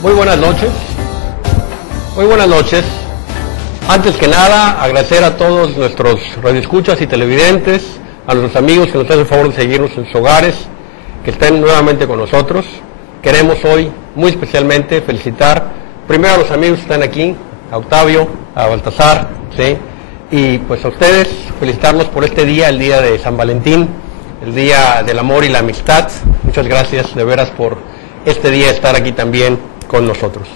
Muy buenas noches. Muy buenas noches. Antes que nada, agradecer a todos nuestros radioescuchas y televidentes, a nuestros amigos que nos hacen el favor de seguirnos en sus hogares, que estén nuevamente con nosotros. Queremos hoy, muy especialmente, felicitar primero a los amigos que están aquí, a Octavio, a Baltasar, ¿sí? Y pues a ustedes, felicitarlos por este día, el día de San Valentín, el día del amor y la amistad. Muchas gracias de veras por este día estar aquí también con nosotros.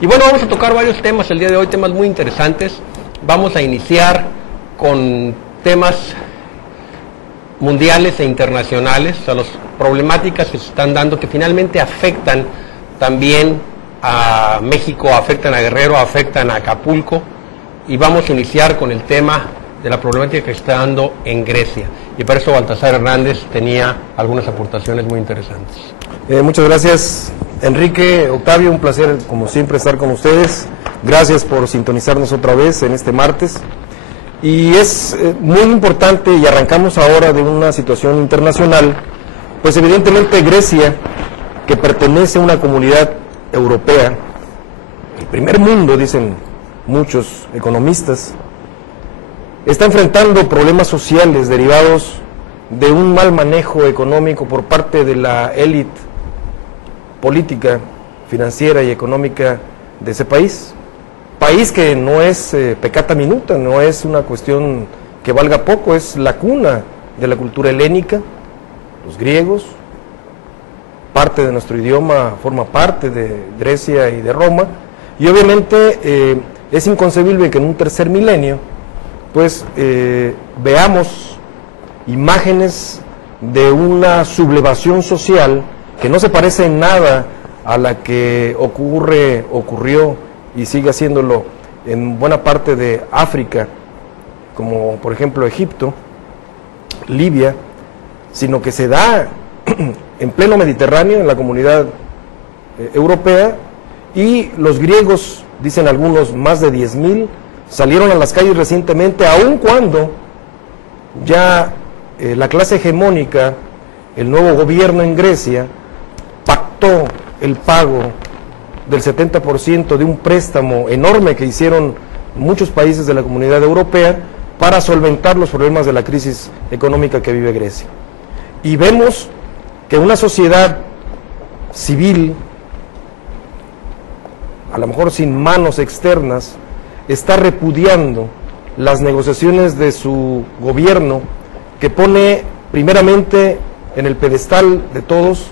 Y bueno, vamos a tocar varios temas el día de hoy, temas muy interesantes. Vamos a iniciar con temas mundiales e internacionales, o sea, las problemáticas que se están dando, que finalmente afectan también a México, afectan a Guerrero, afectan a Acapulco, y vamos a iniciar con el tema de la problemática que está dando en Grecia. Y para eso Baltasar Hernández tenía algunas aportaciones muy interesantes. Muchas gracias, Enrique, Octavio, un placer como siempre estar con ustedes. Gracias por sintonizarnos otra vez en este martes. Y es muy importante, y arrancamos ahora de una situación internacional, pues evidentemente Grecia, que pertenece a una comunidad europea, el primer mundo, dicen muchos economistas, está enfrentando problemas sociales derivados de un mal manejo económico por parte de la élite política, financiera y económica de ese país. País que no es peccata minuta, no es una cuestión que valga poco, es la cuna de la cultura helénica, los griegos, parte de nuestro idioma forma parte de Grecia y de Roma, y obviamente es inconcebible que en un tercer milenio pues veamos imágenes de una sublevación social que no se parece en nada a la que ocurrió y sigue haciéndolo en buena parte de África, como por ejemplo Egipto, Libia, sino que se da en pleno Mediterráneo, en la comunidad europea, y los griegos, dicen algunos, más de 10,000, salieron a las calles recientemente, aun cuando ya la clase hegemónica, el nuevo gobierno en Grecia, pactó el pago del 70% de un préstamo enorme que hicieron muchos países de la comunidad europea para solventar los problemas de la crisis económica que vive Grecia. Y vemos que una sociedad civil, a lo mejor sin manos externas, está repudiando las negociaciones de su gobierno, que pone primeramente en el pedestal de todos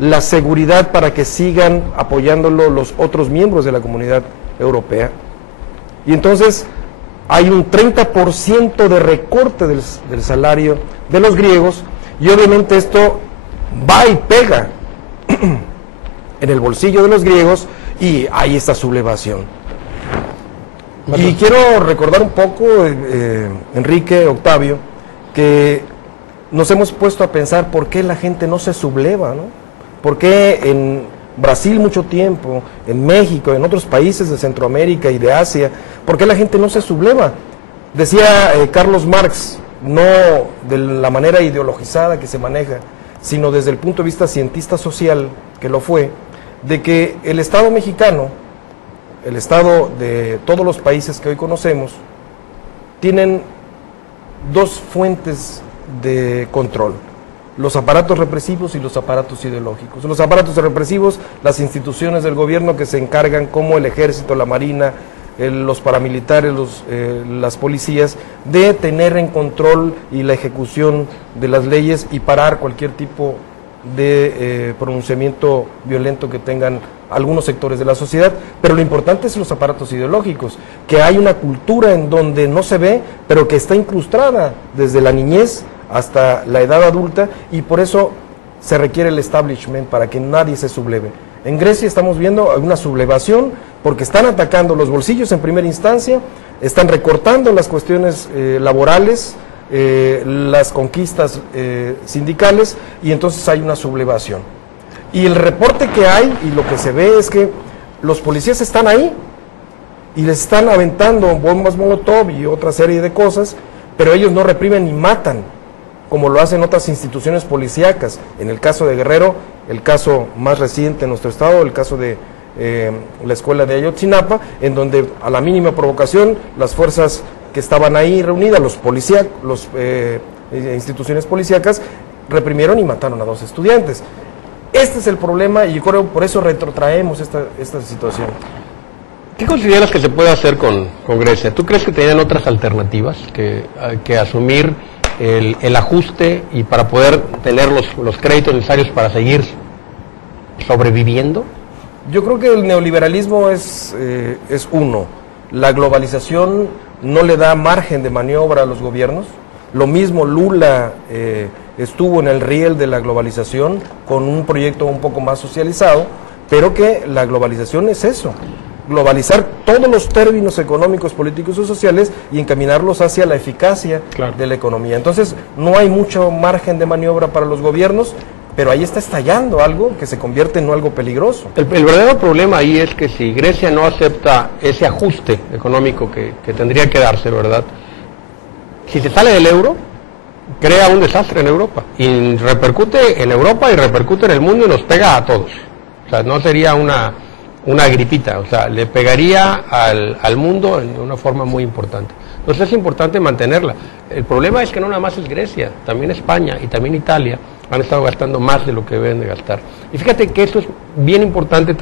la seguridad para que sigan apoyándolo los otros miembros de la comunidad europea. Y entonces hay un 30% de recorte del salario de los griegos, y obviamente esto va y pega en el bolsillo de los griegos, y hay esta sublevación. Y quiero recordar un poco, Enrique, Octavio, que nos hemos puesto a pensar por qué la gente no se subleva, ¿no? ¿Por qué en Brasil mucho tiempo, en México, en otros países de Centroamérica y de Asia, por qué la gente no se subleva? Decía Carlos Marx, no de la manera ideologizada que se maneja, sino desde el punto de vista cientista social, que lo fue, de que el Estado mexicano, el Estado de todos los países que hoy conocemos, tienen dos fuentes de control: los aparatos represivos y los aparatos ideológicos. Los aparatos represivos, las instituciones del gobierno que se encargan, como el ejército, la marina, los paramilitares, las policías, de tener en control y la ejecución de las leyes y parar cualquier tipo de pronunciamiento violento que tengan algunos sectores de la sociedad. Pero lo importante es los aparatos ideológicos, que hay una cultura en donde no se ve, pero que está incrustada desde la niñez hasta la edad adulta, y por eso se requiere el establishment para que nadie se subleve. En Grecia estamos viendo una sublevación porque están atacando los bolsillos en primera instancia, están recortando las cuestiones laborales, las conquistas sindicales, y entonces hay una sublevación. Y el reporte que hay y lo que se ve es que los policías están ahí y les están aventando bombas Molotov y otra serie de cosas, pero ellos no reprimen ni matan, como lo hacen otras instituciones policíacas. En el caso de Guerrero, el caso más reciente en nuestro estado, el caso de la escuela de Ayotzinapa, en donde a la mínima provocación las fuerzas que estaban ahí reunidas, los instituciones policíacas, reprimieron y mataron a 2 estudiantes. Este es el problema y yo creo por eso retrotraemos esta situación. ¿Qué consideras que se puede hacer con Grecia? ¿Tú crees que tenían otras alternativas que asumir el ajuste y para poder tener los créditos necesarios para seguir sobreviviendo? Yo creo que el neoliberalismo es uno. La globalización no le da margen de maniobra a los gobiernos. Lo mismo Lula estuvo en el riel de la globalización con un proyecto un poco más socializado, pero que la globalización es eso. Globalizar todos los términos económicos, políticos y sociales y encaminarlos hacia la eficacia de la economía. Entonces, no hay mucho margen de maniobra para los gobiernos, pero ahí está estallando algo que se convierte en algo peligroso. El verdadero problema ahí es que si Grecia no acepta ese ajuste económico que tendría que darse, ¿verdad? Si se sale del euro, crea un desastre en Europa. Y repercute en Europa y repercute en el mundo y nos pega a todos. O sea, no sería una gripita, o sea, le pegaría al mundo de una forma muy importante. Entonces es importante mantenerla. El problema es que no nada más es Grecia, también España y también Italia han estado gastando más de lo que deben de gastar. Y fíjate que esto es bien importante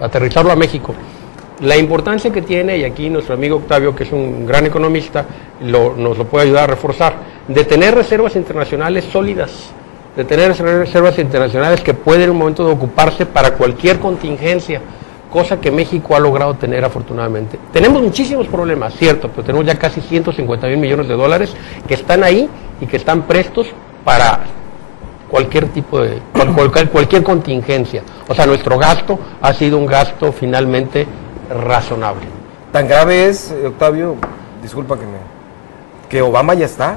aterrizarlo a México. La importancia que tiene, y aquí nuestro amigo Octavio, que es un gran economista, nos lo puede ayudar a reforzar, de tener reservas internacionales sólidas, de tener reservas internacionales que pueden en un momento de ocuparse para cualquier contingencia, cosa que México ha logrado tener afortunadamente. Tenemos muchísimos problemas, cierto, pero tenemos ya casi 150,000 millones de dólares que están ahí y que están prestos para cualquier tipo de, cualquier contingencia. O sea, nuestro gasto ha sido un gasto finalmente razonable. Tan grave es, Octavio, disculpa que Obama ya está.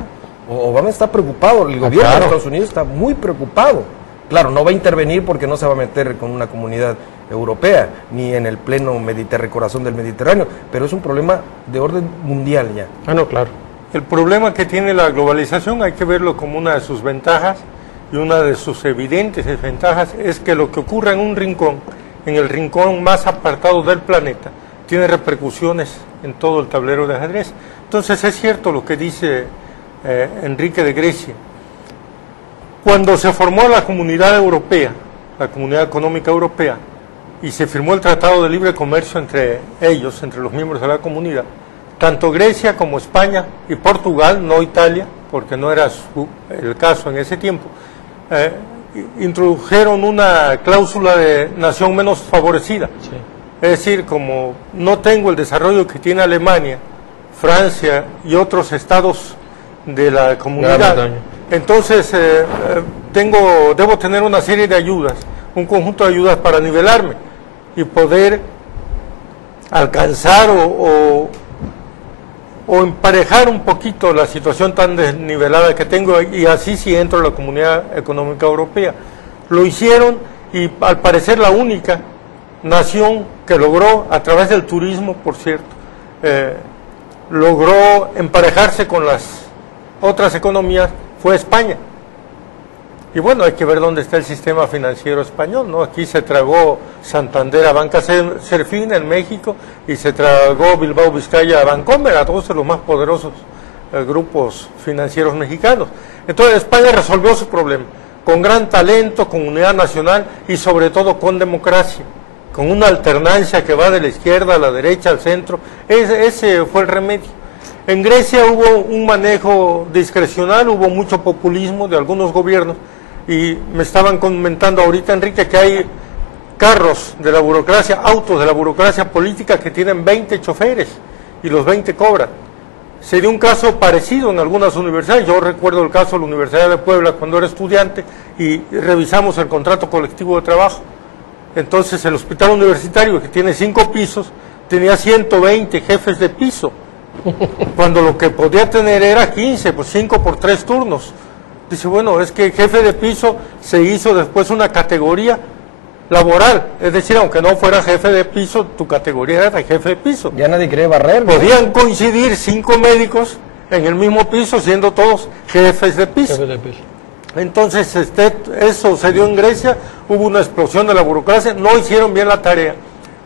Obama está preocupado, el gobierno de Estados Unidos está muy preocupado. Claro, no va a intervenir porque no se va a meter con una comunidad europea, ni en el pleno corazón del Mediterráneo, pero es un problema de orden mundial ya. No, claro. El problema que tiene la globalización hay que verlo como una de sus ventajas, y una de sus evidentes desventajas es que lo que ocurra en un rincón, en el rincón más apartado del planeta, tiene repercusiones en todo el tablero de ajedrez. Entonces es cierto lo que dice Enrique de Grecia. Cuando se formó la Comunidad Europea, la Comunidad Económica Europea, y se firmó el Tratado de Libre Comercio entre ellos, entre los miembros de la comunidad, tanto Grecia como España y Portugal, no Italia, porque no era el caso en ese tiempo, introdujeron una cláusula de nación menos favorecida. Sí. Es decir, como no tengo el desarrollo que tiene Alemania, Francia y otros estados de la comunidad, entonces debo tener una serie de ayudas, un conjunto de ayudas para nivelarme y poder alcanzar o emparejar un poquito la situación tan desnivelada que tengo, y así sí entro a la Comunidad Económica Europea. Lo hicieron, y al parecer la única nación que logró, a través del turismo, por cierto, logró emparejarse con las otras economías, fue España. Y bueno, hay que ver dónde está el sistema financiero español, ¿no? Aquí se tragó Santander a Banca Serfín en México, y se tragó Bilbao Vizcaya a Bancomer, a todos los más poderosos grupos financieros mexicanos. Entonces España resolvió su problema, con gran talento, con unidad nacional y sobre todo con democracia, con una alternancia que va de la izquierda a la derecha, al centro. Ese fue el remedio. En Grecia hubo un manejo discrecional, hubo mucho populismo de algunos gobiernos, y me estaban comentando ahorita, Enrique, que hay carros de la burocracia, autos de la burocracia política que tienen 20 choferes y los 20 cobran. Se dio un caso parecido en algunas universidades. Yo recuerdo el caso de la Universidad de Puebla cuando era estudiante y revisamos el contrato colectivo de trabajo. Entonces el hospital universitario, que tiene 5 pisos, tenía 120 jefes de piso, cuando lo que podía tener era 15, pues 5 por 3 turnos. Dice, bueno, es que jefe de piso se hizo después una categoría laboral, es decir, aunque no fuera jefe de piso, tu categoría era jefe de piso. Ya nadie quiere barrer, ¿no? Podían coincidir 5 médicos en el mismo piso, siendo todos jefes de piso. Jefes de piso. Entonces, eso se dio en Grecia, hubo una explosión de la burocracia, no hicieron bien la tarea.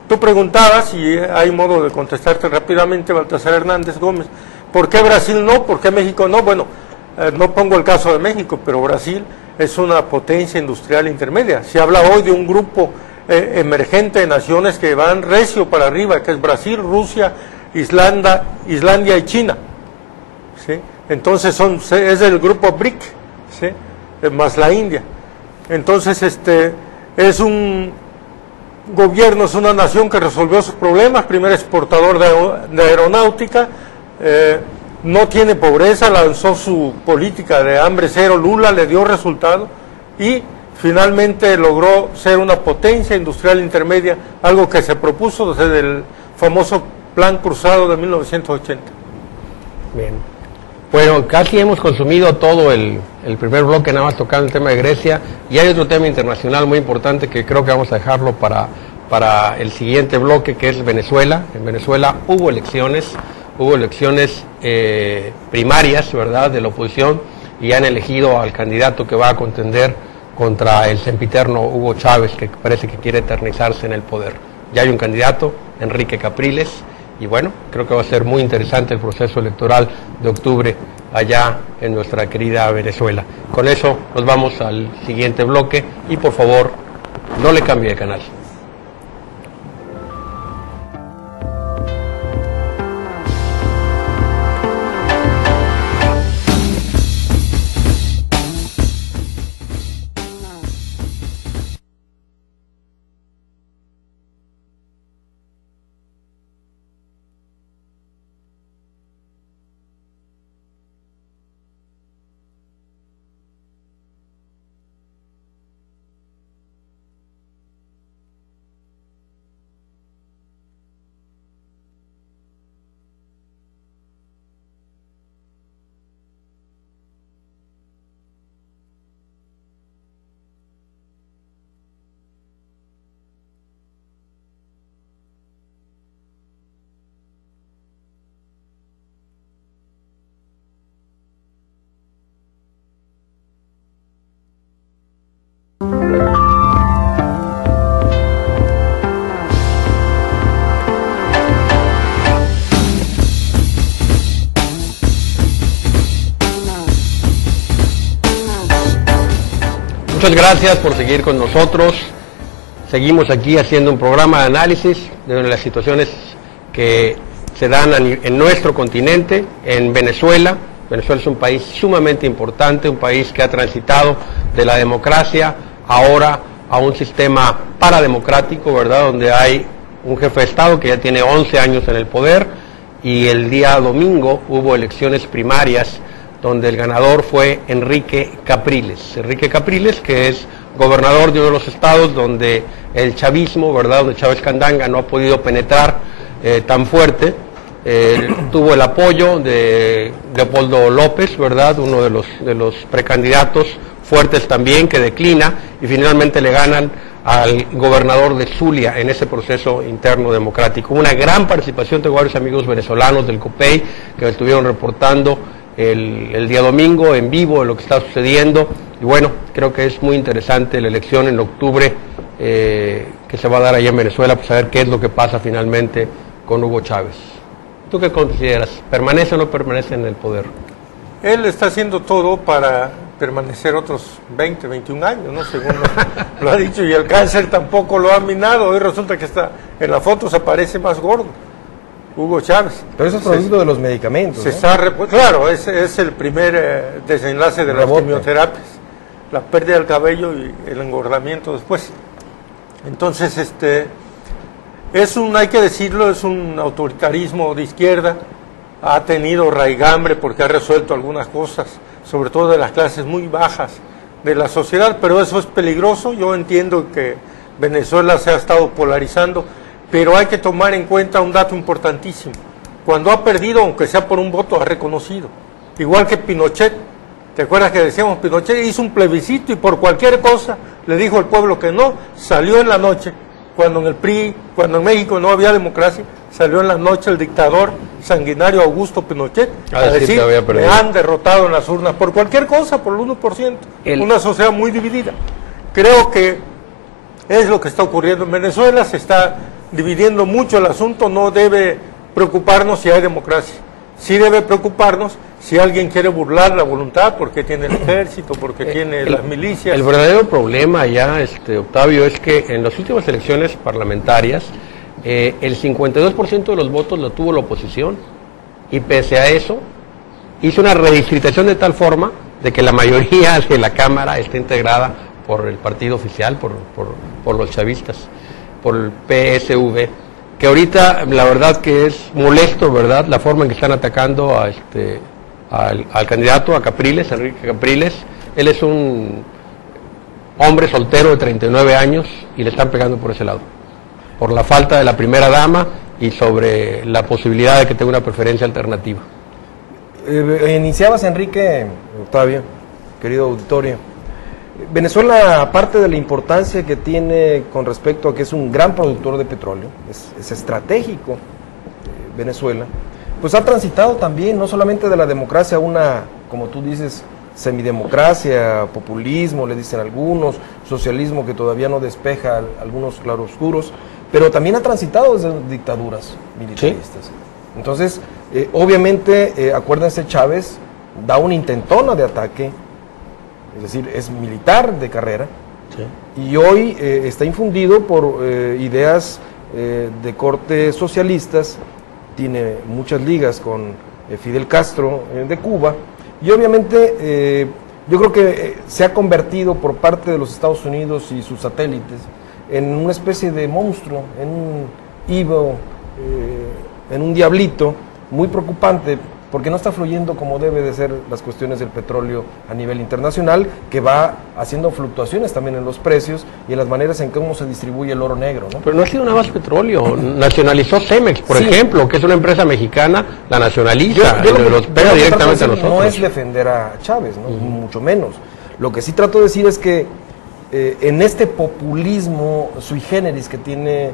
Tú preguntabas, y hay modo de contestarte rápidamente, Baltasar Hernández Gómez, ¿por qué Brasil no? ¿Por qué México no? Bueno, no pongo el caso de México, pero Brasil es una potencia industrial intermedia. Se habla hoy de un grupo emergente de naciones que van recio para arriba, que es Brasil, Rusia, Islandia y China. ¿Sí? Entonces es el grupo BRIC, ¿sí? Más la India. Entonces es un gobierno, es una nación que resolvió sus problemas, primer exportador de aeronáutica, no tiene pobreza, lanzó su política de hambre cero, Lula le dio resultado y finalmente logró ser una potencia industrial intermedia, algo que se propuso desde el famoso Plan Cruzado de 1980. Bien. Bueno, casi hemos consumido todo el primer bloque, nada más tocando el tema de Grecia, y hay otro tema internacional muy importante que creo que vamos a dejarlo para el siguiente bloque, que es Venezuela. En Venezuela hubo elecciones primarias, ¿verdad?, de la oposición, y han elegido al candidato que va a contender contra el sempiterno Hugo Chávez, que parece que quiere eternizarse en el poder. Ya hay un candidato, Enrique Capriles, y bueno, creo que va a ser muy interesante el proceso electoral de octubre allá en nuestra querida Venezuela. Con eso nos vamos al siguiente bloque y por favor, no le cambie de canal. Muchas gracias por seguir con nosotros. Seguimos aquí haciendo un programa de análisis de las situaciones que se dan en nuestro continente, en Venezuela. Venezuela es un país sumamente importante, un país que ha transitado de la democracia ahora a un sistema parademocrático, ¿verdad?, donde hay un jefe de Estado que ya tiene 11 años en el poder, y el día domingo hubo elecciones primarias donde el ganador fue Enrique Capriles. Enrique Capriles, que es gobernador de uno de los estados donde el chavismo, ¿verdad?, donde Chávez Candanga no ha podido penetrar tan fuerte. Tuvo el apoyo de Leopoldo López, ¿verdad?, uno de los precandidatos fuertes también, que declina, y finalmente le ganan al gobernador de Zulia en ese proceso interno democrático. Una gran participación, tengo varios amigos venezolanos del COPEI que me estuvieron reportando el día domingo en vivo de lo que está sucediendo, y bueno, creo que es muy interesante la elección en octubre que se va a dar allá en Venezuela, para saber qué es lo que pasa finalmente con Hugo Chávez. ¿Tú qué consideras? ¿Permanece o no permanece en el poder? Él está haciendo todo para permanecer otros 20, 21 años, ¿no?, según lo ha dicho, y el cáncer tampoco lo ha minado. Hoy resulta que está en la foto, se parece más gordo Hugo Chávez. Pero eso es producto de los medicamentos, ¿no? Claro, es el primer desenlace de las quimioterapias, la pérdida del cabello y el engordamiento después. Entonces, hay que decirlo, es un autoritarismo de izquierda, ha tenido raigambre porque ha resuelto algunas cosas, sobre todo de las clases muy bajas de la sociedad, pero eso es peligroso. Yo entiendo que Venezuela se ha estado polarizando, pero hay que tomar en cuenta un dato importantísimo. Cuando ha perdido, aunque sea por un voto, ha reconocido. Igual que Pinochet. ¿Te acuerdas que decíamos, Pinochet hizo un plebiscito y por cualquier cosa le dijo al pueblo que no? Salió en la noche, cuando en el PRI, cuando en México no había democracia, salió en la noche el dictador sanguinario Augusto Pinochet a decir que me han derrotado en las urnas por cualquier cosa, por el 1%. Una sociedad muy dividida. Creo que es lo que está ocurriendo en Venezuela. Se está dividiendo mucho el asunto, no debe preocuparnos si hay democracia. Sí debe preocuparnos si alguien quiere burlar la voluntad porque tiene el ejército, porque tiene las milicias. El verdadero problema ya, Octavio, es que en las últimas elecciones parlamentarias el 52% de los votos lo tuvo la oposición, y pese a eso hizo una redistribución de tal forma de que la mayoría de la Cámara está integrada por el partido oficial, por los chavistas, por el PSV, que ahorita la verdad que es molesto, ¿verdad?, la forma en que están atacando al candidato, a Capriles, Enrique Capriles. Él es un hombre soltero de 39 años y le están pegando por ese lado, por la falta de la primera dama y sobre la posibilidad de que tenga una preferencia alternativa. Iniciabas, Enrique, Octavio, querido auditorio. Venezuela, aparte de la importancia que tiene con respecto a que es un gran productor de petróleo, es estratégico Venezuela, pues ha transitado también no solamente de la democracia a una, como tú dices, semidemocracia, populismo, le dicen algunos, socialismo que todavía no despeja algunos claroscuros, pero también ha transitado desde dictaduras militaristas. ¿Sí? Entonces, obviamente, acuérdense, Chávez da una intentona de ataque, es decir, es militar de carrera, sí, y hoy está infundido por ideas de corte socialistas, tiene muchas ligas con Fidel Castro de Cuba, y obviamente yo creo que se ha convertido por parte de los Estados Unidos y sus satélites en una especie de monstruo, en un evil, en un diablito muy preocupante, porque no está fluyendo como debe de ser las cuestiones del petróleo a nivel internacional, que va haciendo fluctuaciones también en los precios y en las maneras en cómo se distribuye el oro negro, ¿no? Pero no ha sido nada más petróleo, nacionalizó Cemex, por ejemplo, que es una empresa mexicana, la nacionaliza, los pega directamente a nosotros. No es defender a Chávez, ¿no? Mucho menos. Lo que sí trato de decir es que en este populismo sui generis que tiene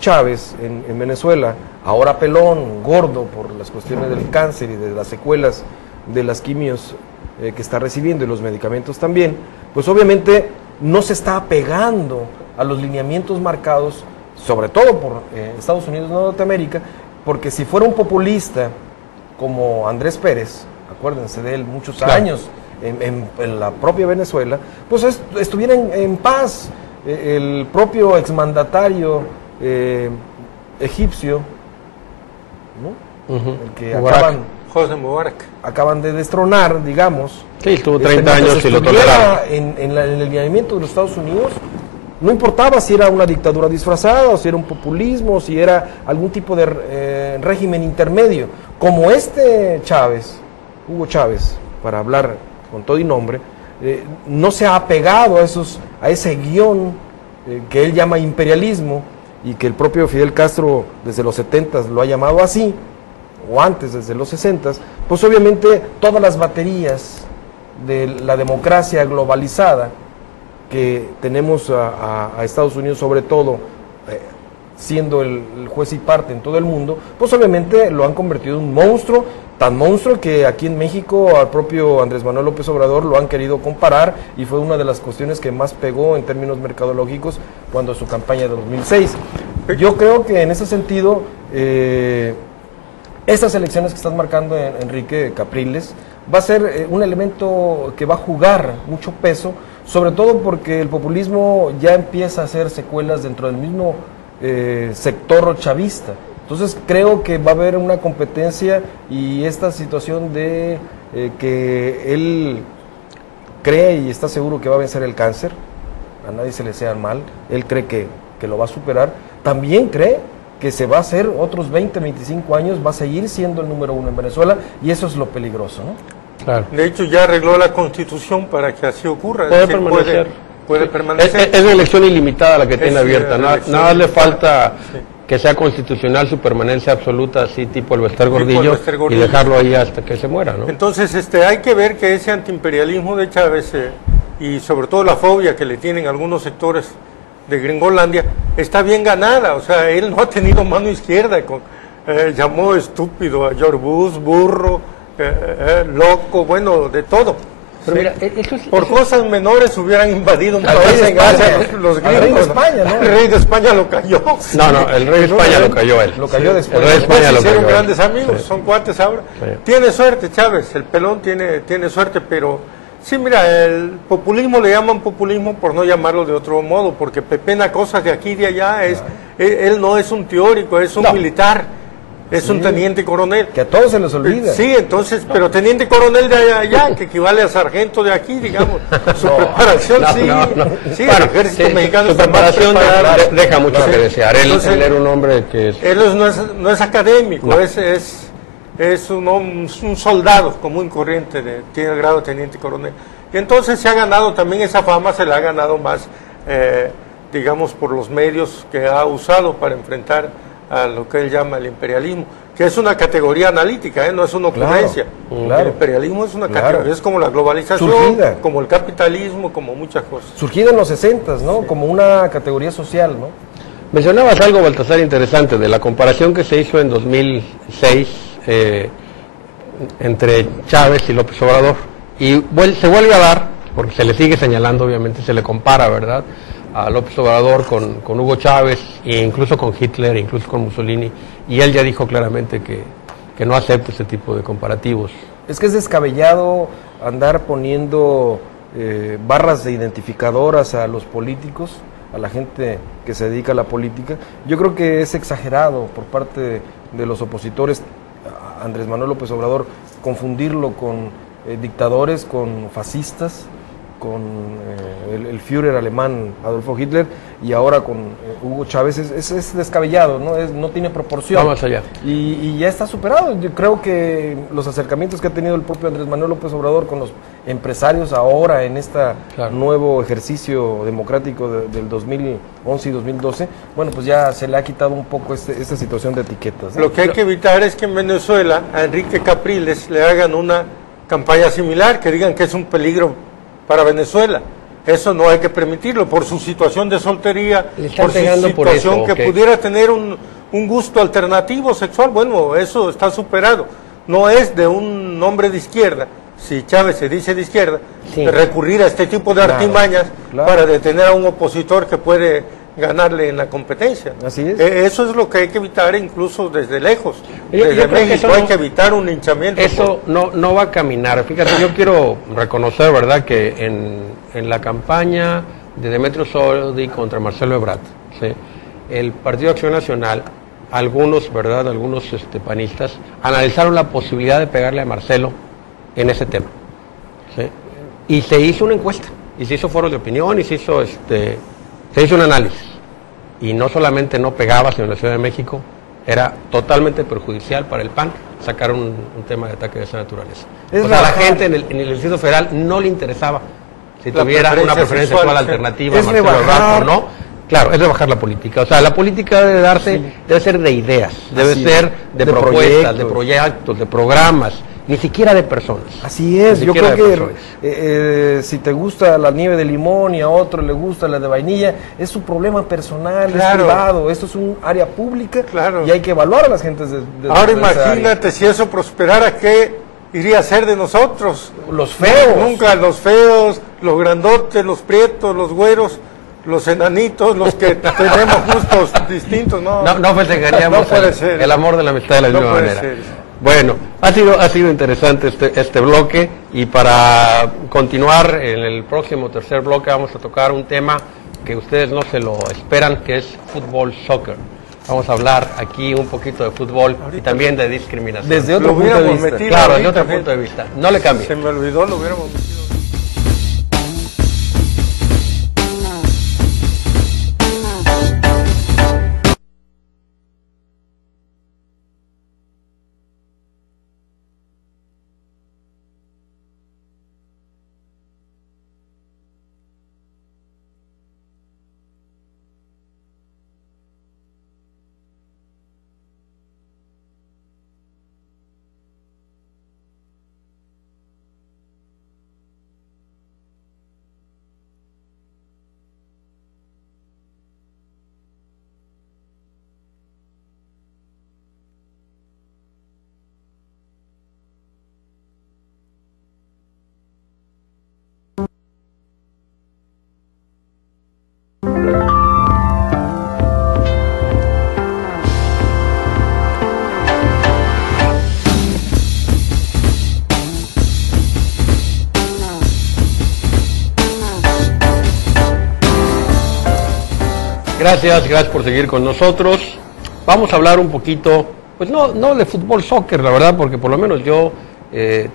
Chávez en Venezuela, ahora pelón, gordo por las cuestiones del cáncer y de las secuelas de las quimios que está recibiendo y los medicamentos también, pues obviamente no se está apegando a los lineamientos marcados, sobre todo por Estados Unidos de Norteamérica, porque si fuera un populista como Andrés Pérez, acuérdense de él muchos años en la propia Venezuela, pues estuviera en paz. El propio exmandatario egipcio, ¿no? El que José Mubarak, acaban de destronar, digamos. Sí, estuvo 30 años y lo toleraron. En el lineamiento de los Estados Unidos, no importaba si era una dictadura disfrazada, o si era un populismo, si era algún tipo de régimen intermedio, como Chávez, Hugo Chávez, para hablar con todo y nombre, no se ha apegado a ese guión que él llama imperialismo, y que el propio Fidel Castro desde los 70s lo ha llamado así, o antes, desde los 60s, pues obviamente todas las baterías de la democracia globalizada que tenemos a Estados Unidos, sobre todo, siendo el juez y parte en todo el mundo, pues obviamente lo han convertido en un monstruo, tan monstruo que aquí en México al propio Andrés Manuel López Obrador lo han querido comparar, y fue una de las cuestiones que más pegó en términos mercadológicos cuando su campaña de 2006. Yo creo que en ese sentido, estas elecciones que están marcando Enrique Capriles va a ser un elemento que va a jugar mucho peso, sobre todo porque el populismo ya empieza a hacer secuelas dentro del mismo sector chavista. Entonces creo que va a haber una competencia, y esta situación de que él cree y está seguro que va a vencer el cáncer, a nadie se le sea mal, él cree que lo va a superar, también cree que se va a hacer otros 20, 25 años, va a seguir siendo el número uno en Venezuela, y eso es lo peligroso, ¿no? Claro. De hecho, ya arregló la Constitución para que así ocurra. Puede permanecer. Puede permanecer. Es una elección ilimitada la que tiene abierta, nada le falta que sea constitucional su permanencia absoluta, así tipo el Bester Gordillo, y dejarlo ahí hasta que se muera, ¿no? Entonces, hay que ver que ese antiimperialismo de Chávez y sobre todo la fobia que le tienen algunos sectores de Gringolandia está bien ganada. O sea, él no ha tenido mano izquierda, llamó estúpido a George Bush, burro, loco, bueno, de todo. Pero mira, eso es, por cosas menores hubieran invadido un Al país rey de en Asia, España. los Al rey de gringos, España, ¿no? El rey de España lo cayó. No, el rey de España lo cayó él. Lo cayó después. El rey de Después España se lo hicieron cayó él. grandes amigos, Sí. son cuates ahora. Sí. Tiene suerte Chávez, el pelón tiene suerte, pero sí, mira, el populismo le llaman populismo por no llamarlo de otro modo, porque pepena cosas de aquí y de allá, él no es un teórico, es un militar. Es un teniente coronel. Que a todos se les olvida. Sí, entonces, pero teniente coronel de allá, que equivale a sargento de aquí, digamos. Su preparación, sí. Sí, Bueno, el ejército sí, mexicano su está más preparación preparado. deja mucho que desear. Entonces, Él era un hombre que él no es académico, No. es un soldado común y corriente, tiene el grado de teniente coronel. Y entonces se ha ganado también esa fama, se la ha ganado más, digamos, por los medios que ha usado para enfrentar a lo que él llama el imperialismo, que es una categoría analítica, no es una ocurrencia. Claro. El imperialismo es una Claro. categoría, es como la globalización, Surgida. como el capitalismo, como muchas cosas. Surgida en los 60s, ¿no? Como una categoría social, ¿no? mencionabas algo, Baltasar, interesante, de la comparación que se hizo en 2006 entre Chávez y López Obrador. Y se vuelve a dar, porque se le sigue señalando, obviamente, se le compara, ¿verdad?, a López Obrador con Hugo Chávez, e incluso con Hitler, e incluso con Mussolini, y él ya dijo claramente que no acepta ese tipo de comparativos. Es que es descabellado andar poniendo barras de identificadoras a los políticos, a la gente que se dedica a la política. Yo creo que es exagerado por parte de los opositores a Andrés Manuel López Obrador confundirlo con dictadores, con fascistas, con el Führer alemán Adolfo Hitler y ahora con Hugo Chávez. Es descabellado, no tiene proporción. Vamos allá. Y ya está superado. Yo creo que los acercamientos que ha tenido el propio Andrés Manuel López Obrador con los empresarios ahora en este nuevo ejercicio democrático del 2011 y 2012, bueno, pues ya se le ha quitado un poco esta situación de etiquetas, ¿no? Lo que hay que evitar es que en Venezuela a Enrique Capriles le hagan una campaña similar, que digan que es un peligro para Venezuela. Eso no hay que permitirlo por su situación de soltería, por su situación que pudiera tener un gusto alternativo sexual. Bueno, eso está superado. No es de un hombre de izquierda, si Chávez se dice de izquierda, de recurrir a este tipo de artimañas para detener a un opositor que puede ganarle en la competencia. Así es. Eso es lo que hay que evitar incluso desde lejos. Yo Desde creo que México hay que evitar un linchamiento. Eso no va a caminar. Fíjate, yo quiero reconocer, ¿verdad?, que en la campaña de Demetrio Sodi contra Marcelo Ebrard, ¿sí?, el Partido Acción Nacional, algunos panistas, analizaron la posibilidad de pegarle a Marcelo en ese tema, ¿sí?, y se hizo una encuesta, y se hizo foros de opinión, y se hizo un análisis, y no solamente no pegaba, sino en la Ciudad de México era totalmente perjudicial para el PAN sacar un tema de ataque de esa naturaleza. O sea, a la gente en el Distrito Federal no le interesaba si tuviera una preferencia sexual alternativa a Marcelo Ebrard o no. Claro, es rebajar la política. O sea, la política debe ser de ideas, debe ser de propuestas, de proyectos, de programas, ni siquiera de personas. Así es, yo creo que si te gusta la nieve de limón y a otro le gusta la de vainilla, es su problema personal, es privado, esto es un área pública y hay que evaluar a las gentes de Ahora imagínate si eso prosperara, ¿qué iría a ser de nosotros? Los feos. Nunca los feos, los grandotes, los prietos, los güeros, los enanitos, los que tenemos gustos distintos. No festejaríamos el amor de la amistad de la misma manera. Bueno, ha sido interesante este bloque, y para continuar en el próximo tercer bloque vamos a tocar un tema que ustedes no se lo esperan, que es fútbol, soccer. Vamos a hablar aquí un poquito de fútbol y también de discriminación. Desde otro punto de vista. Claro, desde otro punto de vista. No le cambie. Se me olvidó, lo hubiéramos metido. Gracias por seguir con nosotros. Vamos a hablar un poquito, pues no de fútbol, soccer, la verdad, porque por lo menos yo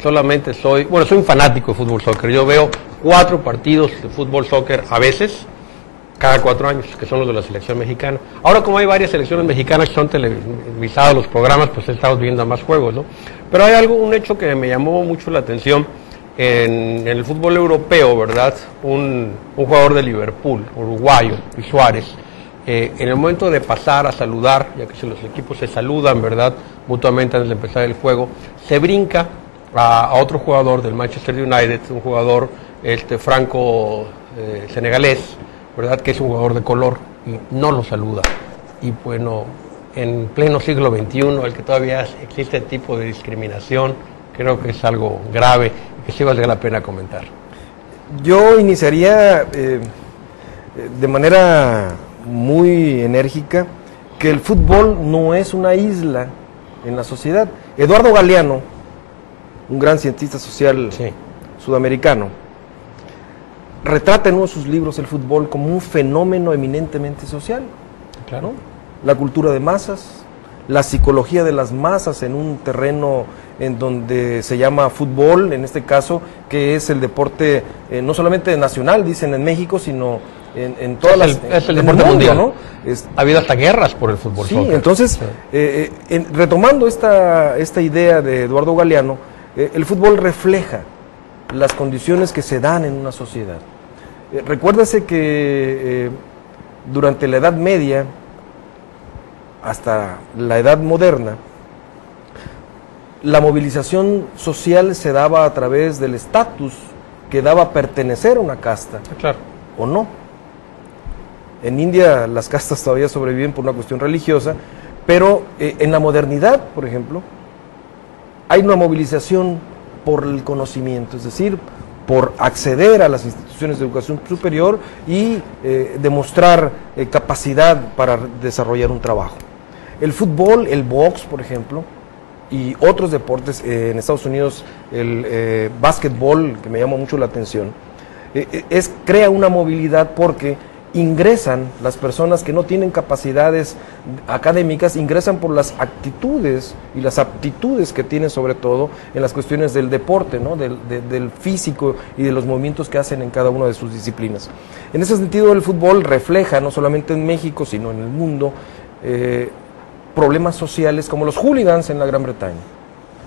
solamente soy un fanático de fútbol, soccer. Yo veo 4 partidos de fútbol, soccer a veces, cada 4 años, que son los de la selección mexicana. Ahora, como hay varias selecciones mexicanas que son televisados los programas, pues he estado viendo más juegos, ¿no? Pero hay un hecho que me llamó mucho la atención en el fútbol europeo, ¿verdad? Un jugador de Liverpool, uruguayo, Luis Suárez, en el momento de pasar a saludar, ya que los equipos se saludan, ¿verdad?, mutuamente antes de empezar el juego, se brinca a otro jugador del Manchester United, un jugador franco-senegalés, ¿verdad?, que es un jugador de color, y no lo saluda. Y bueno, en pleno siglo XXI, el que todavía existe tipo de discriminación, creo que es algo grave y que sí vale la pena comentar. Yo iniciaría de manera muy enérgica que el fútbol no es una isla en la sociedad. Eduardo Galeano, un gran cientista social sudamericano, retrata en uno de sus libros el fútbol como un fenómeno eminentemente social. Claro. La cultura de masas, la psicología de las masas en un terreno en donde se llama fútbol, en este caso, que es el deporte no solamente nacional, dicen en México, sino en todas las... Es el deporte mundial, ¿no? Ha habido hasta guerras por el fútbol. Sí, soccer. Entonces, retomando esta idea de Eduardo Galeano, el fútbol refleja las condiciones que se dan en una sociedad. Recuérdase que durante la Edad Media hasta la Edad Moderna, la movilización social se daba a través del estatus que daba pertenecer a una casta, claro, o no. En India las castas todavía sobreviven por una cuestión religiosa, pero en la modernidad, por ejemplo, hay una movilización por el conocimiento, es decir, por acceder a las instituciones de educación superior y demostrar capacidad para desarrollar un trabajo. El fútbol, el box, por ejemplo, y otros deportes, en Estados Unidos el básquetbol, que me llama mucho la atención, crea una movilidad porque ingresan las personas que no tienen capacidades académicas, ingresan por las actitudes y las aptitudes que tienen, sobre todo en las cuestiones del deporte, ¿no? del físico y de los movimientos que hacen en cada una de sus disciplinas. En ese sentido, el fútbol refleja, no solamente en México, sino en el mundo, problemas sociales como los hooligans en la Gran Bretaña,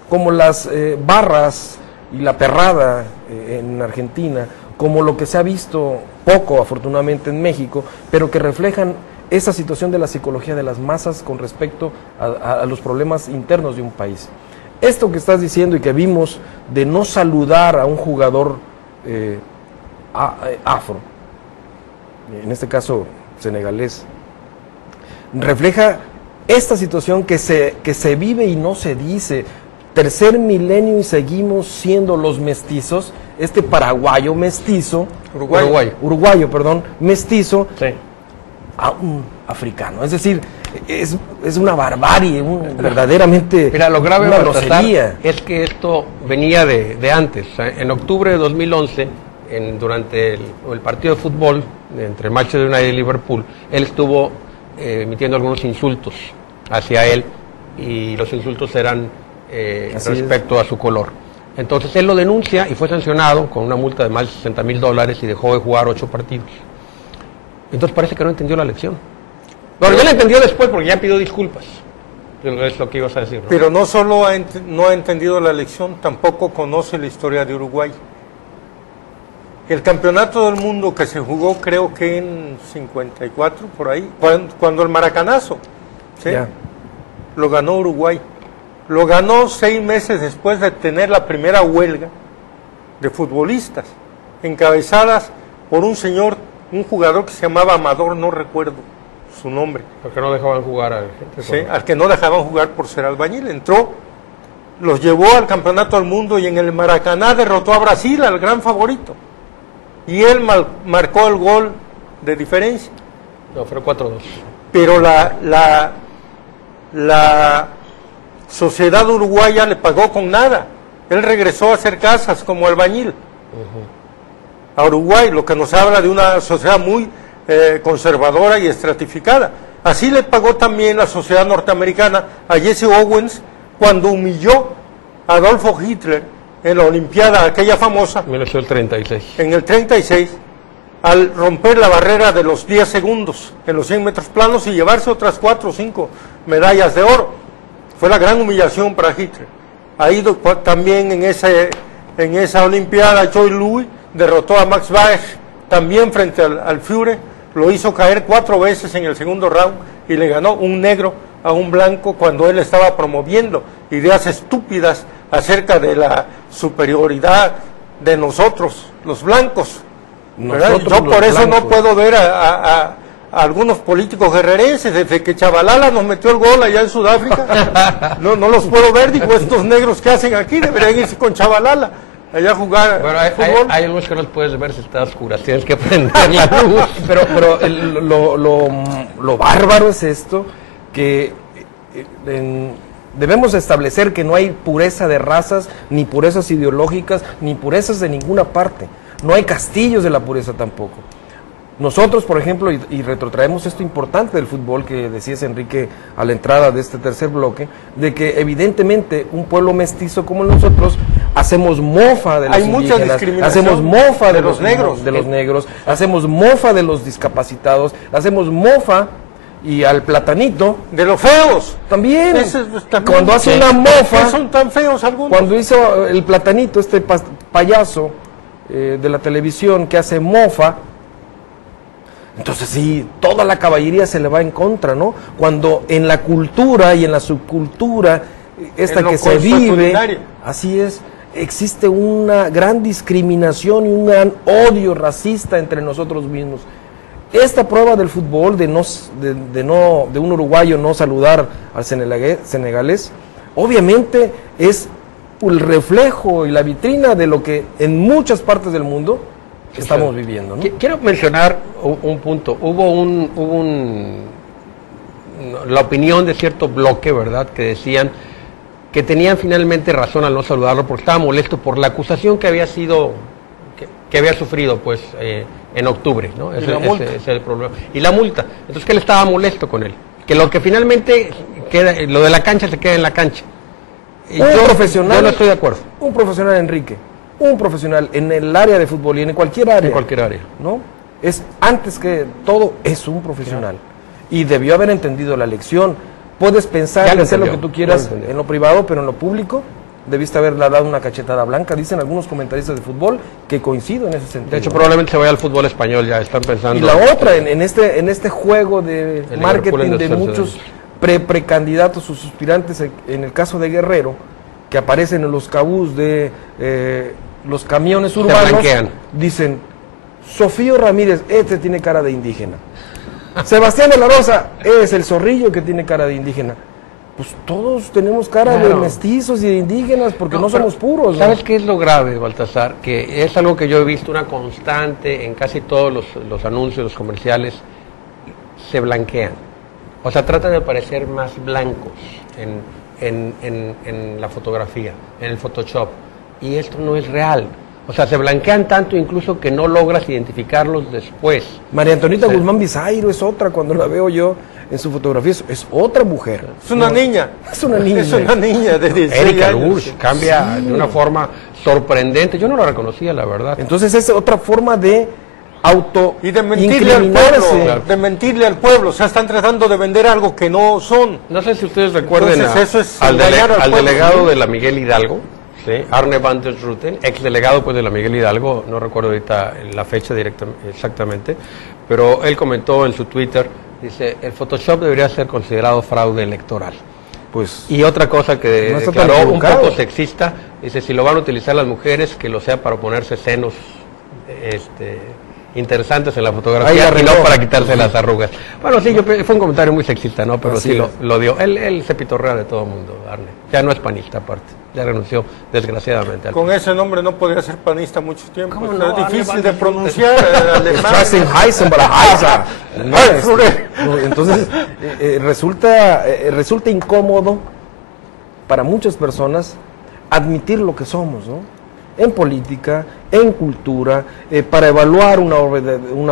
como las barras y la perrada en Argentina, como lo que se ha visto poco, afortunadamente, en México, pero que reflejan esa situación de la psicología de las masas con respecto a los problemas internos de un país. Esto que estás diciendo y que vimos de no saludar a un jugador afro, en este caso senegalés, refleja esta situación que se vive y no se dice. Tercer milenio y seguimos siendo los mestizos, este paraguayo mestizo, uruguayo, mestizo, sí, a un africano. Es decir, es una barbarie, verdaderamente. Mira, lo grave una grosería. Es que esto venía de antes. En octubre de 2011, durante el partido de fútbol entre Manchester United y Liverpool, él estuvo emitiendo algunos insultos hacia él, y los insultos eran respecto a su color. Entonces él lo denuncia y fue sancionado con una multa de más de $60,000 y dejó de jugar 8 partidos. Entonces parece que no entendió la lección. Bueno, ya la entendió después porque ya pidió disculpas. Es lo que ibas a decir, ¿no? Pero no solo no ha entendido la lección, tampoco conoce la historia de Uruguay. El campeonato del mundo que se jugó, creo que en 54, por ahí, cuando el Maracanazo, ¿sí? Lo ganó Uruguay. Lo ganó 6 meses después de tener la primera huelga de futbolistas, encabezadas por un jugador que se llamaba Amador, no recuerdo su nombre. Porque no dejaban jugar a la gente. Sí, al que no dejaban jugar por ser albañil. Entró, los llevó al campeonato del mundo y en el Maracaná derrotó a Brasil, al gran favorito. Y él marcó el gol de diferencia. No, fue 4-2. Pero la sociedad uruguaya le pagó con nada. Él regresó a hacer casas como albañil. A Uruguay, lo que nos habla de una sociedad muy conservadora y estratificada. Así le pagó también la sociedad norteamericana a Jesse Owens cuando humilló a Adolfo Hitler en la Olimpiada, aquella famosa, 1936. en el 36, al romper la barrera de los 10 segundos en los 100 metros planos y llevarse otras 4 o 5 medallas de oro. Fue la gran humillación para Hitler. Ahí también en esa Olimpiada, Joy Louis derrotó a Max Weber, también frente al Führer, lo hizo caer 4 veces en el segundo round y le ganó un negro a un blanco cuando él estaba promoviendo ideas estúpidas acerca de la superioridad de nosotros, los blancos. Yo por eso no puedo ver a algunos políticos guerrerenses, desde que Chavalala nos metió el gol allá en Sudáfrica, no los puedo ver, digo, estos negros que hacen aquí deberían irse con Chavalala allá a jugar fútbol. Hay algunos que no los puedes ver si está oscura, tienes que prender la luz. Pero lo bárbaro es esto, que debemos establecer que no hay pureza de razas, ni purezas ideológicas, ni purezas de ninguna parte. No hay castillos de la pureza tampoco. Nosotros, por ejemplo, y retrotraemos esto importante del fútbol que decías, Enrique, a la entrada de este tercer bloque, de que evidentemente un pueblo mestizo como nosotros hacemos mofa de los indígenas, mucha discriminación hacemos mofa de los negros, hacemos mofa de los discapacitados, hacemos mofa y al platanito de los feos también. También cuando hace una mofa, son tan feos algunos. Cuando hizo el platanito, este payaso de la televisión que hace mofa, entonces sí, toda la caballería se le va en contra, ¿no? Cuando en la cultura y en la subcultura esta que se vive, así es, existe una gran discriminación y un gran odio racista entre nosotros mismos. Esta prueba del fútbol de un uruguayo no saludar al senegalés, obviamente es el reflejo y la vitrina de lo que en muchas partes del mundo estamos viviendo, ¿no? Quiero mencionar un punto. Hubo la opinión de cierto bloque, ¿verdad?, que decían que tenían finalmente razón al no saludarlo porque estaba molesto por la acusación que había sido, que había sufrido, pues, en octubre, ¿no? Ese es el problema. Y la multa. Entonces, que él estaba molesto con él. Que lo que finalmente queda, lo de la cancha se queda en la cancha. Yo no estoy de acuerdo. Un profesional, Enrique, un profesional en el área de fútbol y en cualquier área. En cualquier área. ¿No? Es, antes que todo, es un profesional. Y debió haber entendido la lección. Puedes pensar en hacer lo que tú quieras en lo privado, pero en lo público debiste haberle dado una cachetada blanca. Dicen algunos comentaristas de fútbol que coincido en ese sentido. De hecho, probablemente se vaya al fútbol español, ya están pensando. Y la otra, en este juego de marketing de muchos precandidatos o suspirantes, en el caso de Guerrero, que aparecen en los cabús de los camiones urbanos, dicen, Sofío Ramírez, este tiene cara de indígena. Sebastián de la Rosa es el zorrillo que tiene cara de indígena. Pues todos tenemos cara de mestizos y de indígenas porque no somos puros, ¿no? ¿Sabes qué es lo grave, Baltasar? Que es algo que yo he visto una constante en casi todos los anuncios, los comerciales, se blanquean. O sea, tratan de parecer más blancos en la fotografía, en el Photoshop. Y esto no es real. O sea, se blanquean tanto incluso que no logras identificarlos después. María Antonita Guzmán Bisairo es otra, cuando la veo yo en su fotografía, es otra mujer. Es una niña. Es una niña. Es una niña de 16 Erika años. Luz cambia de una forma sorprendente. Yo no la reconocía, la verdad. Entonces es otra forma de y de mentirle al pueblo, claro. De mentirle al pueblo, o sea, están tratando de vender algo que no son. No sé si ustedes recuerden al delegado de la Miguel Hidalgo, ¿sí? Arne van der Ruten, ex delegado pues de la Miguel Hidalgo, no recuerdo ahorita la fecha directa exactamente, pero él comentó en su Twitter, dice, el Photoshop debería ser considerado fraude electoral. Pues, y otra cosa que declaró un poco sexista, dice, si lo van a utilizar las mujeres, que lo sea para ponerse senos interesantes en la fotografía y no para quitarse las arrugas. Bueno, sí, fue un comentario muy sexista, ¿no? Pero sí lo dio. Él se pitorrea de todo el mundo, Arne. Ya no es panista, aparte. Ya renunció, desgraciadamente. Con ese nombre no podría ser panista mucho tiempo. No, es difícil de pronunciar. Entonces, resulta incómodo para muchas personas admitir lo que somos, ¿no? en política, en cultura, para evaluar una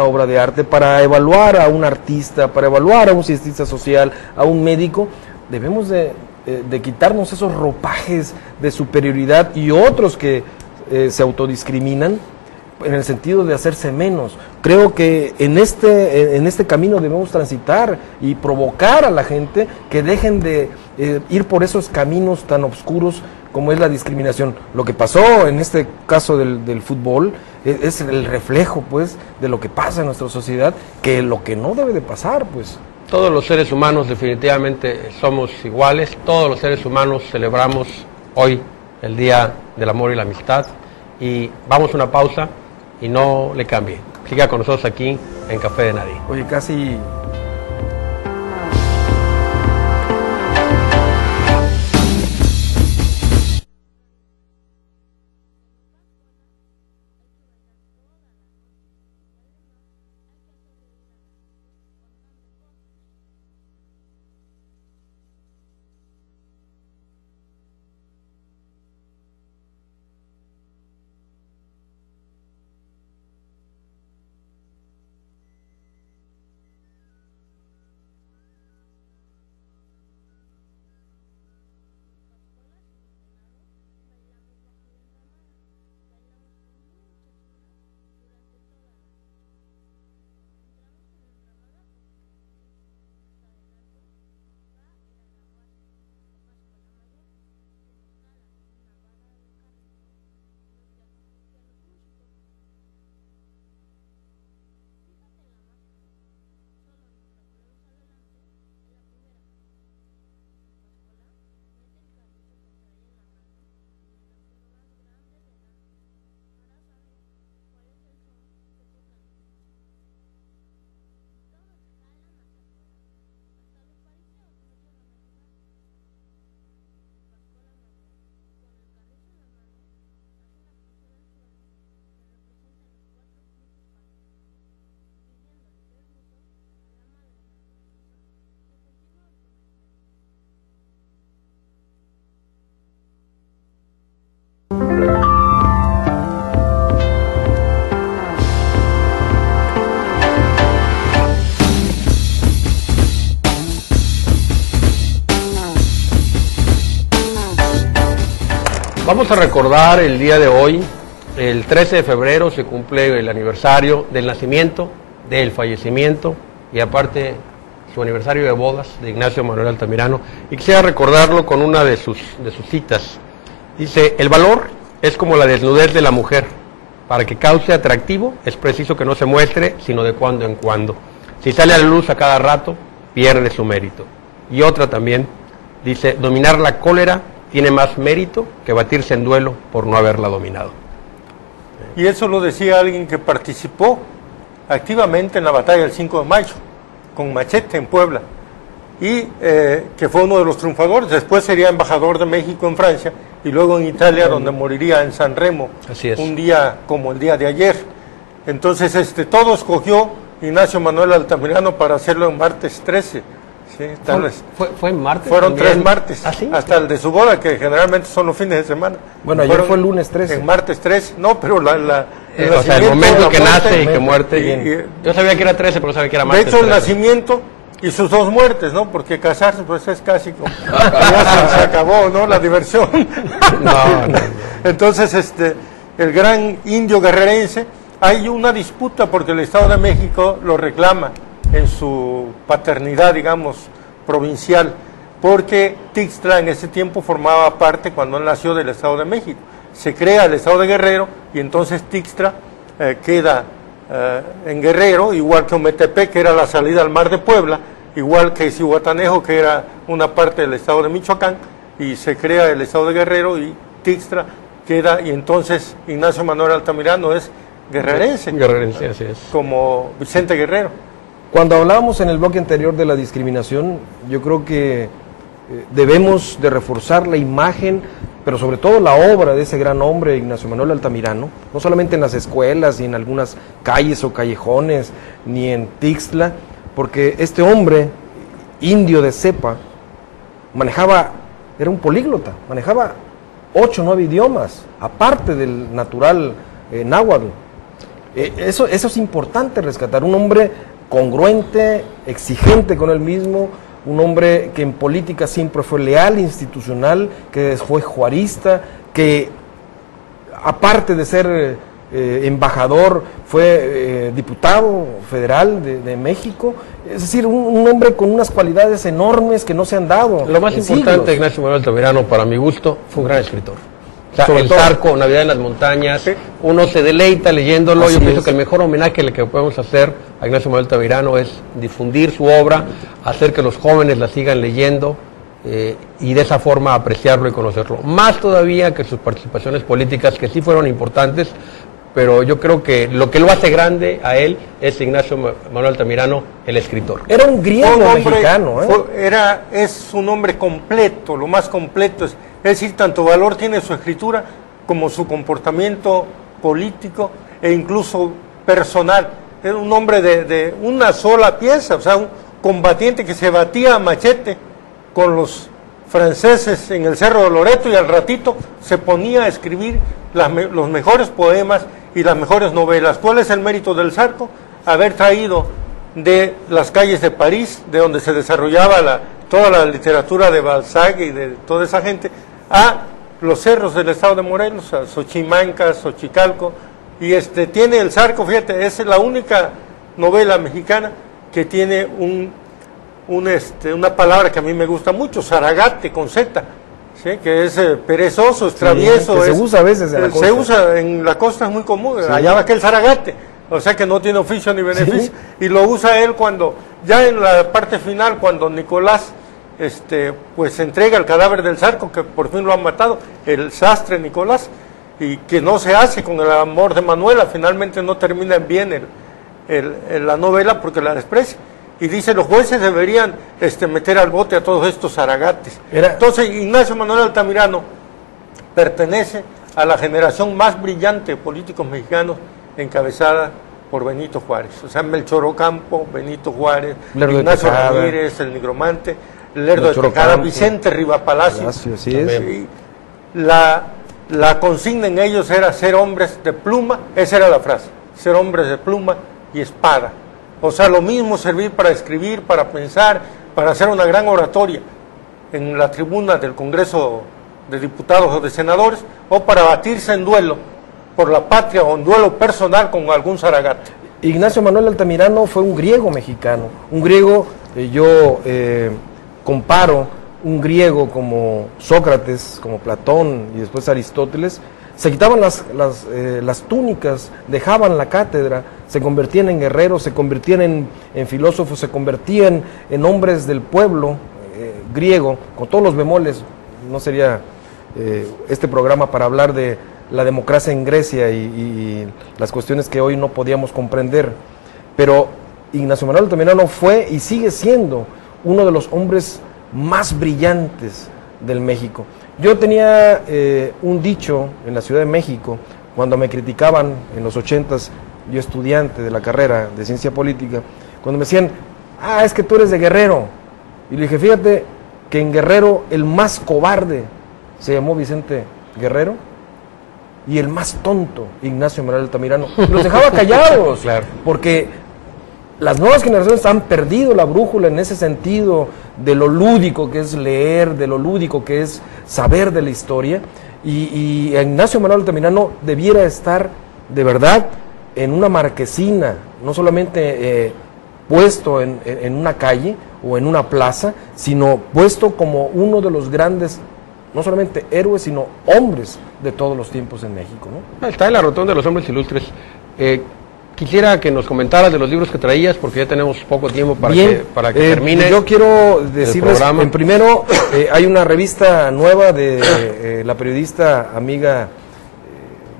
obra de arte, para evaluar a un artista, para evaluar a un cientista social, a un médico. Debemos de quitarnos esos ropajes de superioridad y otros que se autodiscriminan en el sentido de hacerse menos. Creo que en este camino debemos transitar y provocar a la gente que dejen de ir por esos caminos tan oscuros como es la discriminación. Lo que pasó en este caso del fútbol es el reflejo, pues, de lo que pasa en nuestra sociedad, que lo que no debe de pasar, pues. Todos los seres humanos definitivamente somos iguales, todos los seres humanos celebramos hoy el Día del Amor y la Amistad, y vamos a una pausa y no le cambie. Siga con nosotros aquí en Café de Nadie. Oye, casi... Vamos a recordar el día de hoy, el 13 de febrero se cumple el aniversario del nacimiento, del fallecimiento y aparte su aniversario de bodas de Ignacio Manuel Altamirano, y quisiera recordarlo con una de sus citas. Dice: el valor es como la desnudez de la mujer, para que cause atractivo es preciso que no se muestre sino de cuando en cuando. Si sale a la luz a cada rato, pierde su mérito. Y otra también, dice: dominar la cólera tiene más mérito que batirse en duelo por no haberla dominado. Y eso lo decía alguien que participó activamente en la batalla del 5 de mayo, con machete en Puebla, y que fue uno de los triunfadores. Después sería embajador de México en Francia y luego en Italia, donde moriría en San Remo. Así es. Un día como el día de ayer. Entonces todo escogió Ignacio Manuel Altamirano para hacerlo en martes 13. Sí, ¿Fue en martes? Fueron también. 3 martes, ¿Ah, sí? hasta el de su boda, que generalmente son los fines de semana. Bueno, ayer fue el lunes 13. En martes 13, no, pero o sea, el momento que nace y que muerte. Yo sabía que era 13, pero sabía que era martes. De hecho, el 13. nacimiento y sus 2 muertes, ¿no? Porque casarse, pues es casi como... ya se acabó, ¿no? La diversión. No. Entonces, el gran indio guerrerense, hay una disputa porque el Estado de México lo reclama en su paternidad, digamos, provincial, porque Tixtla en ese tiempo formaba parte, cuando él nació, del Estado de México. Se crea el Estado de Guerrero y entonces Tixtla queda en Guerrero, igual que Ometepec, que era la salida al mar de Puebla, igual que Zihuatanejo, que era una parte del Estado de Michoacán, y se crea el Estado de Guerrero y Tixtla queda, y entonces Ignacio Manuel Altamirano es guerrerense, Así es. como Vicente Guerrero. Cuando hablábamos en el bloque anterior de la discriminación, yo creo que debemos de reforzar la imagen, pero sobre todo la obra de ese gran hombre, Ignacio Manuel Altamirano, no solamente en las escuelas y en algunas calles o callejones, ni en Tixtla, porque este hombre, indio de cepa, era un políglota, manejaba 8 o 9 idiomas, aparte del natural náhuatl. Eso es importante rescatar, un hombre congruente, exigente con él mismo, un hombre que en política siempre fue leal, institucional, que fue juarista, que aparte de ser embajador, fue diputado federal de México, es decir, un hombre con unas cualidades enormes que no se han dado. Lo más importante de Ignacio Manuel Altamirano, para mi gusto, fue un gran escritor. O sea, El Zarco, Navidad en las Montañas, sí. Uno se deleita leyéndolo. Así Yo pienso que el mejor homenaje que podemos hacer a Ignacio Manuel Altamirano es difundir su obra, hacer que los jóvenes la sigan leyendo y de esa forma apreciarlo y conocerlo. Más todavía que sus participaciones políticas, que sí fueron importantes, pero yo creo que lo que lo hace grande a él es Ignacio Manuel Altamirano, el escritor. Era un griego mexicano. Es un hombre completo, lo más completo. Es decir, tanto valor tiene su escritura como su comportamiento político e incluso personal. Era un hombre de una sola pieza, o sea, un combatiente que se batía a machete con los franceses en el Cerro de Loreto y al ratito se ponía a escribir los mejores poemas y las mejores novelas. ¿Cuál es el mérito del Zarco? Haber traído de las calles de París, de donde se desarrollaba toda la literatura de Balzac y de toda esa gente, a los cerros del estado de Morelos, a Xochimanca, Xochicalco, y tiene el Zarco, fíjate, es la única novela mexicana que tiene una palabra que a mí me gusta mucho, zaragate con Z, ¿sí? Que es perezoso, es travieso. Sí, se usa a veces en la costa. Se usa en la costa, es muy común, sí. Allá va aquel zaragate, o sea que no tiene oficio ni beneficio, ¿sí? Y lo usa él cuando, ya en la parte final, cuando Nicolás pues entrega el cadáver del Zarco, que por fin lo han matado, el sastre Nicolás, y que no se hace con el amor de Manuela, finalmente no termina bien la novela porque la desprecia. Y dice, los jueces deberían meter al bote a todos estos zaragates. Entonces, Ignacio Manuel Altamirano pertenece a la generación más brillante de políticos mexicanos encabezada por Benito Juárez. O sea, Melchor Ocampo, Benito Juárez, Lerdo Ignacio Ramírez, el Nigromante, Lerdo de Tejada, Vicente Rivapalacio. Así es. Y la consigna en ellos era ser hombres de pluma, esa era la frase, ser hombres de pluma y espada. O sea, lo mismo servir para escribir, para pensar, para hacer una gran oratoria en la tribuna del Congreso de Diputados o de Senadores, o para batirse en duelo por la patria o en duelo personal con algún zaragate. Ignacio Manuel Altamirano fue un griego mexicano, un griego, yo comparo un griego como Sócrates, como Platón y después Aristóteles. Se quitaban las túnicas, dejaban la cátedra, se convertían en guerreros, se convertían en filósofos, se convertían en hombres del pueblo griego, con todos los bemoles. No sería este programa para hablar de la democracia en Grecia y las cuestiones que hoy no podíamos comprender, pero Ignacio Manuel Altamirano fue y sigue siendo uno de los hombres más brillantes del México. Yo tenía un dicho en la Ciudad de México, cuando me criticaban en los 80s, yo estudiante de la carrera de Ciencia Política, cuando me decían, es que tú eres de Guerrero. Y le dije, fíjate que en Guerrero el más cobarde se llamó Vicente Guerrero y el más tonto, Ignacio Manuel Altamirano. Los dejaba callados, claro. Porque las nuevas generaciones han perdido la brújula en ese sentido de lo lúdico que es leer, de lo lúdico que es saber de la historia, y Ignacio Manuel Altamirano debiera estar de verdad en una marquesina, no solamente puesto en una calle o en una plaza, sino puesto como uno de los grandes, no solamente héroes, sino hombres de todos los tiempos en México, ¿no? Está en la rotonda de los hombres ilustres. Quisiera que nos comentaras de los libros que traías, porque ya tenemos poco tiempo para que termine. Yo quiero decirles, en primero, hay una revista nueva de la periodista amiga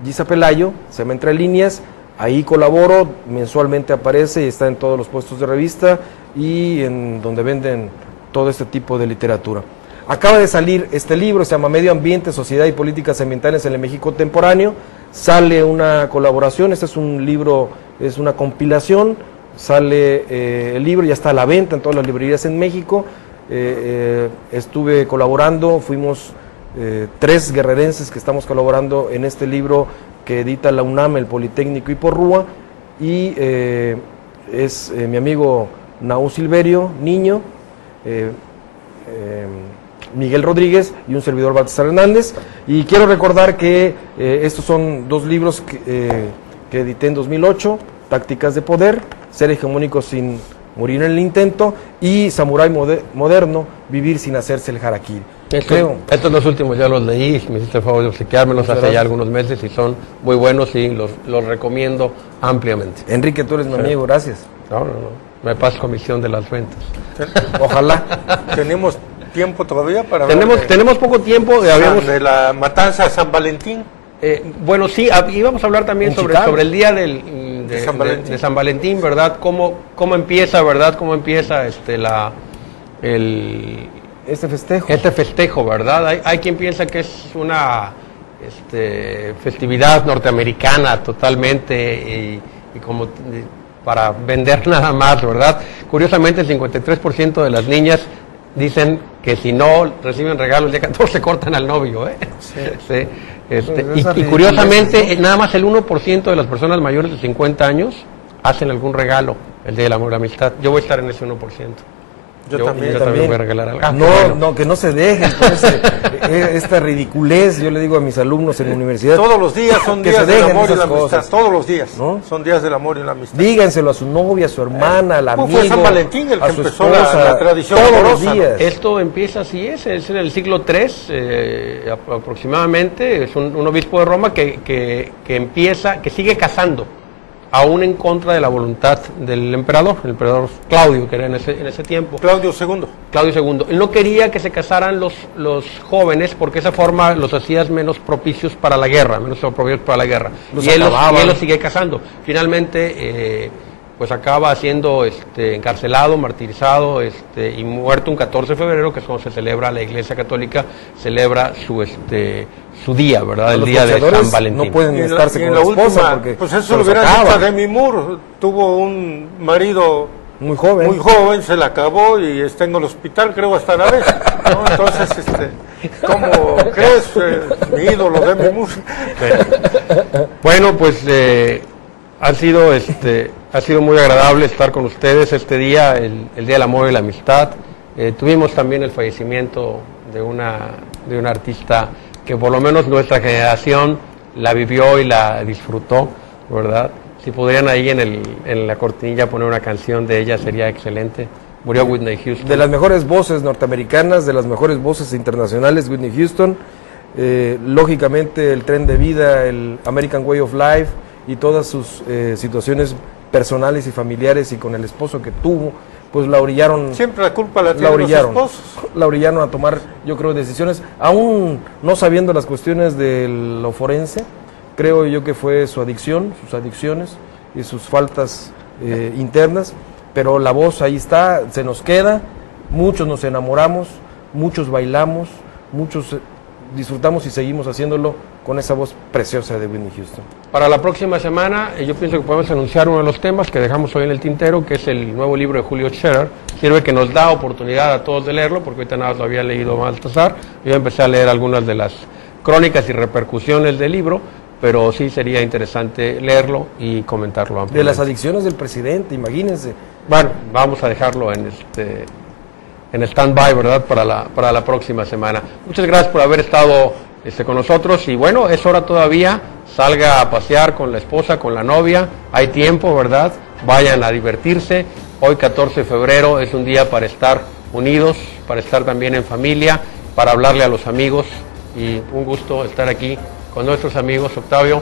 Gisa Pelayo, se llama Entre Líneas, ahí colaboro, mensualmente aparece y está en todos los puestos de revista y en donde venden todo este tipo de literatura. Acaba de salir este libro, se llama Medio Ambiente, Sociedad y Políticas Ambientales en el México Contemporáneo. Sale una colaboración, este es un libro, es una compilación, sale el libro, ya está a la venta en todas las librerías en México. Estuve colaborando, fuimos 3 guerrerenses que estamos colaborando en este libro que edita la UNAM, el Politécnico Ipurrúa, y es mi amigo Naú Silverio, Niño, Miguel Rodríguez y un servidor, Baltasar Hernández. Y quiero recordar que estos son 2 libros que edité en 2008, Tácticas de Poder, Ser hegemónico sin morir en el intento, y Samurái moderno, Vivir sin hacerse el harakiri. Estos 2 últimos ya los leí, me hiciste el favor de obsequiármelos hace ya algunos meses y son muy buenos y los recomiendo ampliamente. Enrique, tú eres mi amigo, gracias. No, me paso comisión de las ventas. Ojalá. ¿Tenemos tiempo todavía para tenemos poco tiempo. de la matanza de San Valentín? Bueno, sí, íbamos a hablar también sobre el día de San Valentín, ¿verdad? ¿Cómo empieza, verdad? ¿Cómo empieza este festejo, ¿verdad? Hay quien piensa que es una festividad norteamericana totalmente y como para vender nada más, ¿verdad? Curiosamente, el 53% de las niñas dicen que si no reciben regalos el día 14 cortan al novio, ¿eh? Sí. Y curiosamente, nada más el 1% de las personas mayores de 50 años hacen algún regalo el Día del Amor y la Amistad. Yo voy a estar en ese 1%. Yo también voy a regalar algo. No, que no se dejen con esta ridiculez. Yo le digo a mis alumnos en la universidad. Todos los días son días del amor y la amistad. Todos los días, ¿no? Son días del amor y la amistad. Díganselo a su novia, a su hermana, al amigo. Fue San Valentín el que empezó esposa, la tradición todos amorosa. los días. Esto empieza así, es en el siglo III aproximadamente. Es un obispo de Roma que sigue casando, aún en contra de la voluntad del emperador, el emperador Claudio, que era en ese tiempo. Claudio II. Él no quería que se casaran los jóvenes porque esa forma los hacía menos propicios para la guerra, y él los sigue casando. Finalmente, pues acaba siendo encarcelado, martirizado y muerto un 14 de febrero, que es cuando se celebra, la Iglesia Católica celebra su día, ¿verdad? El día de San Valentín. No pueden estarse con la esposa porque pues eso lo hubieran dicho a Demi Moore. Tuvo un marido muy joven, se la acabó y está en el hospital, creo, hasta la vez, ¿no? Entonces, ¿cómo crees? Mi ídolo, Demi Moore. Bueno, pues ha sido muy agradable estar con ustedes este día, el Día del Amor y la Amistad. Tuvimos también el fallecimiento de una artista que por lo menos nuestra generación la vivió y la disfrutó, ¿verdad? Si pudieran ahí en la cortinilla poner una canción de ella sería excelente. Murió Whitney Houston. De las mejores voces norteamericanas, de las mejores voces internacionales, Whitney Houston. Lógicamente el tren de vida, el American Way of Life y todas sus situaciones personales y familiares y con el esposo que tuvo, pues la orillaron. Siempre la culpa la tienen los esposos. La orillaron a tomar, yo creo, decisiones, aún no sabiendo las cuestiones de lo forense. Creo yo que fue su adicción, sus adicciones y sus faltas internas, pero la voz ahí está, se nos queda, muchos nos enamoramos, muchos bailamos, muchos disfrutamos y seguimos haciéndolo con esa voz preciosa de Whitney Houston. Para la próxima semana, yo pienso que podemos anunciar uno de los temas que dejamos hoy en el tintero, que es el nuevo libro de Julio Scherer. Sirve que nos da oportunidad a todos de leerlo, porque ahorita nada más lo había leído Baltasar. Yo empecé a leer algunas de las crónicas y repercusiones del libro, pero sí sería interesante leerlo y comentarlo ampliamente. De las adicciones del presidente, imagínense. Bueno, vamos a dejarlo en stand-by, ¿verdad?, para la próxima semana. Muchas gracias por haber estado con nosotros y bueno, es hora todavía, salga a pasear con la esposa, con la novia, hay tiempo, ¿verdad? Vayan a divertirse. Hoy 14 de febrero es un día para estar unidos, para estar también en familia, para hablarle a los amigos y un gusto estar aquí con nuestros amigos. Octavio,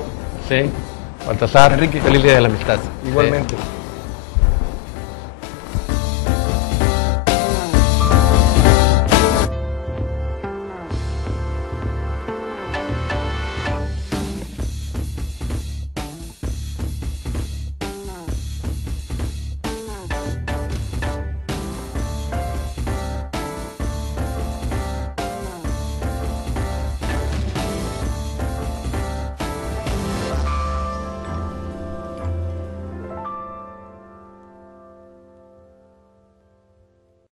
Baltasar, Enrique, feliz día de la amistad. Igualmente.